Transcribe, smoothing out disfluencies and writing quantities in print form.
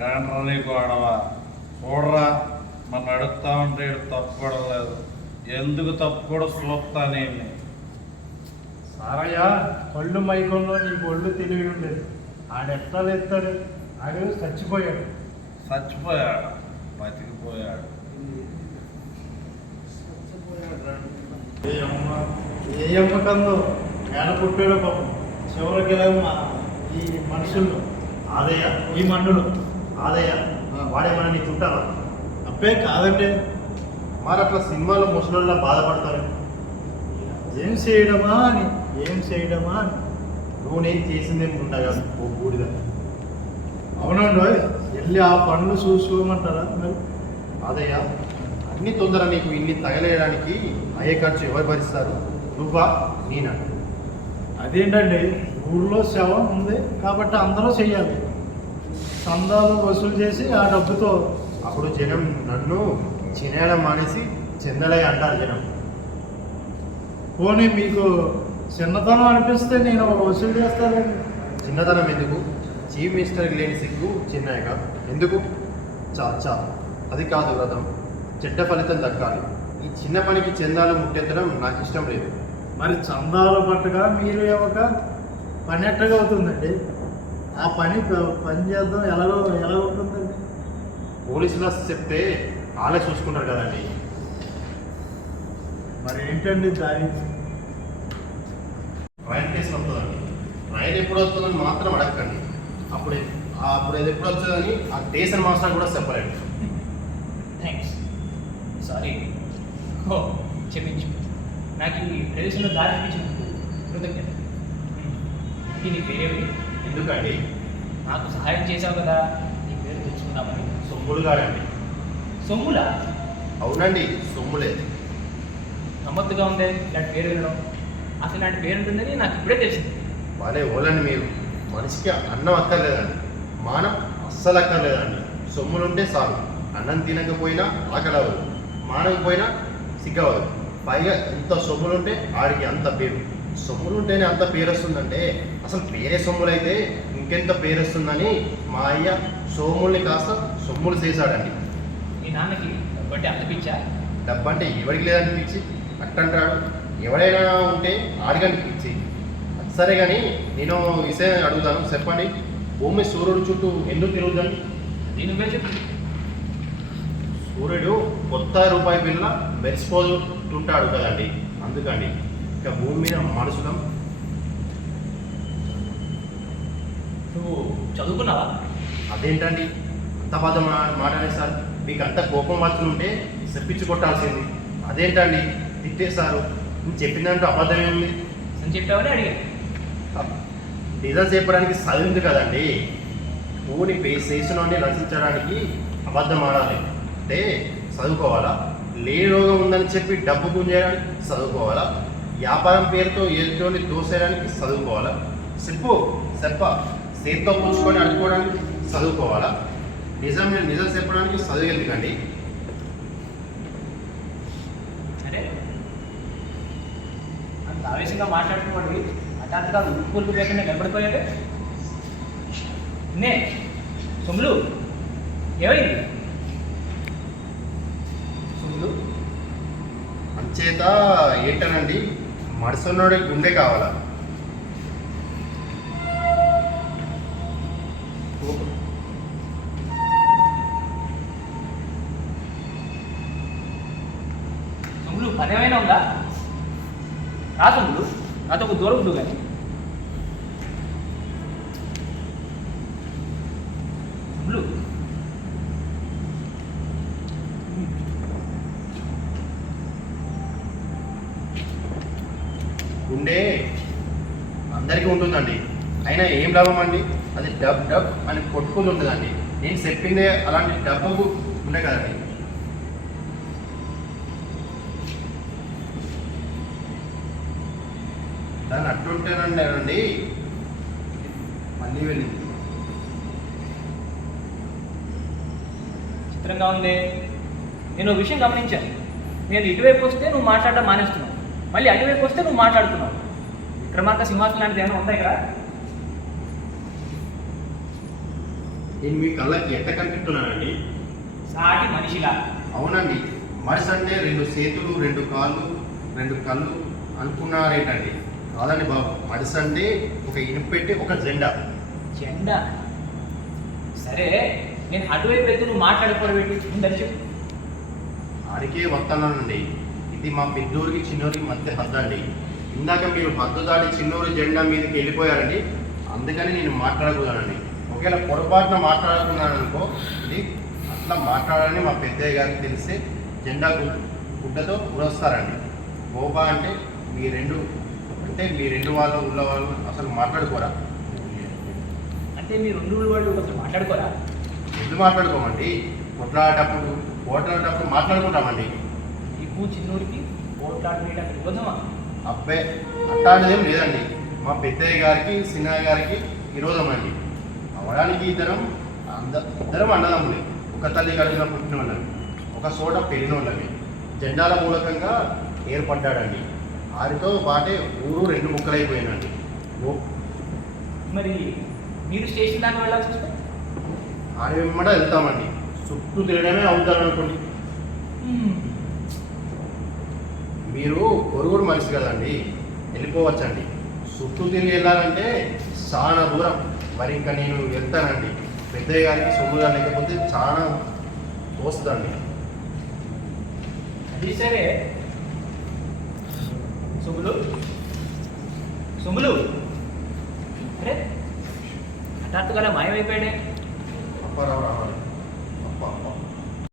రాండ్రా నీకు అడవా చూడరా మన అడుగుతా ఉంటే తప్పుకోవడం లేదు. ఎందుకు తప్పుకోవడం చూస్తానేమి సారయ్య కళ్ళు మైకంలో నీకు ఒళ్ళు తెలివి ఉండేది. ఆడెట్లా ఎత్తాడు? ఆడు చచ్చిపోయాడు. చచ్చిపోయాడు, బతికిపోయాడు. ఏ అమ్మకందో మేడ పుట్టాడు పాపం. చివరికి ఈ మనుషులు ఆదయ్య, ఈ మన్నులు ఆదయ్య వాడేమన్నా నీ చుట్టాలా? అప్పే కాదంటే మరి అట్లా సినిమాలో ముసలిలా బాధపడతారు. ఏం చేయడమా అని నువ్వు నేను చేసిందేమి ఉండగా ఓ బూడిద. అవునండి, వెళ్ళి ఆ పనులు చూసుకోమంటారా మీరు? అదయ్యా, అన్ని తొందర నీకు ఇన్ని తగలేయడానికి అయ్యే ఖర్చు ఎవరు భరిస్తారు? నువ్వా నేనా? అదేంటండి, ఊళ్ళో శవం ఉంది కాబట్టి అందరూ చెయ్యాలి. చందాలు వసూలు చేసి ఆ డబ్బుతో అప్పుడు జనం నన్ను చినేయడం మానేసి చెందలయ్య అంటారు జనం. పోనీ మీకు చిన్నతనం అనిపిస్తే నేను వసూలు చేస్తానండి. చిన్నతనం ఎందుకు? చీఫ్ మినిస్టర్కి లేని సిగ్గు చిన్నయ్యగా ఎందుకు? చాచా, అది కాదు వ్రతం. చెడ్డ ఫలితం దక్కాలి. ఈ చిన్న పనికి చందాలు ముట్టెత్తడం నాకు ఇష్టం లేదు. మరి చందాలు పట్టగా మీరు ఒక పని ఎట్టగా అవుతుందండి? ఆ పని చేద్దాం ఎలా ఉంటుందండి? పోలీసులు చెప్తే వాళ్ళే చూసుకుంటారు కదండి. మరి ఏంటండి దారి? రైలు కేసు వస్తుందండి. రైలు ఎప్పుడు వస్తుందని మాత్రం అడగండి. అప్పుడు అది ఎప్పుడు వస్తుందని ఆ స్టేషన్ మాస్టర్ కూడా చెప్పలేండి. థ్యాంక్స్. సారీ. ఓ క్షమించు, నాకు ఈ ప్రదేశంలో దారి అనిపించినందుకు కృతజ్ఞత. నీ పేరేమిటి? ఎందుకండి? నాకు సహాయం చేశావు కదా, నీ పేరు తెలుసుకుందామని. సొమ్ములు కాదండి. సొమ్ములా? అవునండి, సొమ్ములే. గమ్మత్తుగా ఉందే ఇలాంటి పేరు వినడం. అసలు ఇలాంటి పేరు ఉంటుందని నాకు ఇప్పుడే తెలిసింది. బాగానే ఓలండి మీరు. మనిషికి అన్నం అక్కర్లేదండి, మానం అస్సలు అక్కర్లేదండి. సొమ్ములుంటే చాలు. అన్నం తినకపోయినా ఆకలవదు, మానకపోయినా సిగ్గవదు. పైగా ఎంత సొమ్ములుంటే ఆడికి అంత పేరు. సొమ్ములుంటేనే అంత పేరు వస్తుందంటే అసలు పేరే సొమ్ములైతే ఇంకెంత పేరు వస్తుందని మా అయ్య సోముల్ని కాస్త సొమ్ములు చేశాడండి. మీ నాన్నకి డబ్బంటే అంత పిచ్చా? డబ్బంటే ఎవరికి లేదనిపించి అట్టంటాడు. ఎవడైనా ఉంటే ఆడిగనిపించి. సరే కానీ నేను విషయం అడుగుతాను, చెప్పండి. భూమి సూర్యుడు చుట్టూ ఎందుకు తిరుగుతుంది? దీని నువ్వే చెప్పు. సూర్యుడు కొత్త రూపాయి బిల్ల మెరిసిపోతుంటాడు కదండి, అందుకండి. ఇక భూమి మీద మనుషులం. నువ్వు చదువుకున్నావా? అదేంటండి అంత బాధ మాట్లాడేశారు? మీకు అంత కోపం వచ్చుంటే చెప్పించి కొట్టాల్సింది. అదేంటండి తిట్టేశారు? నేను చెప్పినంటూ అబద్ధమే ఉంది అని చెప్పావని అడిగాను. నిజం చెప్పడానికి చదివింది కదండి. పువ్వుని చేసినోని రచించడానికి అబద్ధం ఆడాలి అంటే చదువుకోవాలా? లేని రోగం ఉందని చెప్పి డబ్బు గుంజేయడానికి చదువుకోవాలా? వ్యాపారం పేరుతో ఎదుటోని దోసేయడానికి చదువుకోవాలా? చెప్ప చేతితో పుచ్చుకొని అడుక్కోవడానికి చదువుకోవాలా? నిజం చెప్పడానికి చదువు ఎందుకండి? సరే, అంత ఆవేశంగా మాట్లాడుతున్నాడు. హఠాత్తుగా ఉప్పులు లేకుండా నిలబడిపోయాడు. నే సొమ్ములు ఏమైంది? సొమ్ములు అంచేత ఏంటనండి, మడుసున్నోడి గుండె కావాలా? సొమ్ములు పని ఏమైనా ఉందా? రా సొమ్ములు, నాతో ఒక దూరం ఉండు. కానీ సొమ్ములు గుండె అందరికీ ఉంటుందండి, అయినా ఏం లాభం అండి? అది డబ్ డబ్ అని కొట్టుకుని ఉంటుందండి. నేను చెప్పిందే అలాంటి డబ్బు ఉండే కదండి. దాన్ని అట్టుంటేనండి మళ్ళీ వెళ్ళింది. చిత్రంగా ఉంది. నేను ఒక విషయం గమనించాను. నేను ఇటువైపు వస్తే నువ్వు మాట్లాడడం మానేస్తున్నావు, మళ్ళీ అటువైపు వస్తే నువ్వు మాట్లాడుతున్నావు. విక్రమార్క సింహాసనం లాంటిది ఏమైనా ఉందా ఇక్కడ? నేను మీ కళ్ళకి ఎట్ట కనిపిస్తున్నానండి? సాటి మనిషిలా. అవునండి, మనిషి అంటే 2 చేతులు 2 కాళ్ళు 2 కళ్ళు అనుకున్నారేంటండి? కాదండి బాబు, మనిషి అంటే ఒక ఇనుపెట్టి ఒక జెండా. జెండా. సరే, నేను అటువైపు ఎత్తు నువ్వు మాట్లాడుకోవడం ఉందని చెప్పు. ఆడికే వస్తున్నానండి. ఇది మా పెద్దూరికి చిన్నూరికి మధ్య హద్దు అండి. ఇందాక మీరు హద్దు దాటి చిన్నూరు జెండా మీదకి వెళ్ళిపోయారండి, అందుకని నేను మాట్లాడకూడదండి. ఒకవేళ పొరపాటున మాట్లాడుకున్నాను అనుకో, ఇది అట్లా మాట్లాడాలని మా పెద్దయ్య గారికి తెలిస్తే జెండా గుడ్డతో ఉరస్తారండి. గోబా అంటే మీ రెండు వాళ్ళు ఉన్న వాళ్ళు అసలు మాట్లాడుకోరా? అంటే మీరు 2 వాళ్ళు అసలు మాట్లాడుకోరా? ఎందుకు మాట్లాడుకోమండి? పోట్లాడేటప్పుడు మాట్లాడుకుంటామండి. నీకు చిన్నూరికి పోట్లాడడానికి విరోధమా? అబ్బే, అట్లాంటిదేం లేదండి. మా పెద్దయ్య గారికి చిన్నయ్య గారికి విరోధం అండి. అవడానికి ఇద్దరం అన్నదమ్ములే. ఒక తల్లి కడుపున పుట్టిన వాళ్ళని, ఒక చోట పెరిగిన వాళ్ళని. జెండాల మూలకంగా ఏర్పడ్డాడండి. వారితో పాటే ఊరు 2 ముక్కలైపోయిందండి. మరి మీరు స్టేషన్ దాకా వెళ్ళాల్సి వస్తే? ఆడి వెంబడ వెళ్తామండి. చుట్టూ తిరగడమే అవుతారనుకోండి. మీరు పొరుగురు మనిషి కదండి, వెళ్ళిపోవచ్చండి. చుట్టూ తిరిగి వెళ్ళాలంటే చాలా దూరం. మరి ఇంకా నేను వెళ్తానండి. పెద్దయ్య గారికి సొమ్ముగా లేకపోతే చాలా తోస్తుందండి. అది సరే. సొమ్ములు అరే, హఠాత్తుగా మాయమైపోయాడే. అప్పారావు రావాలి.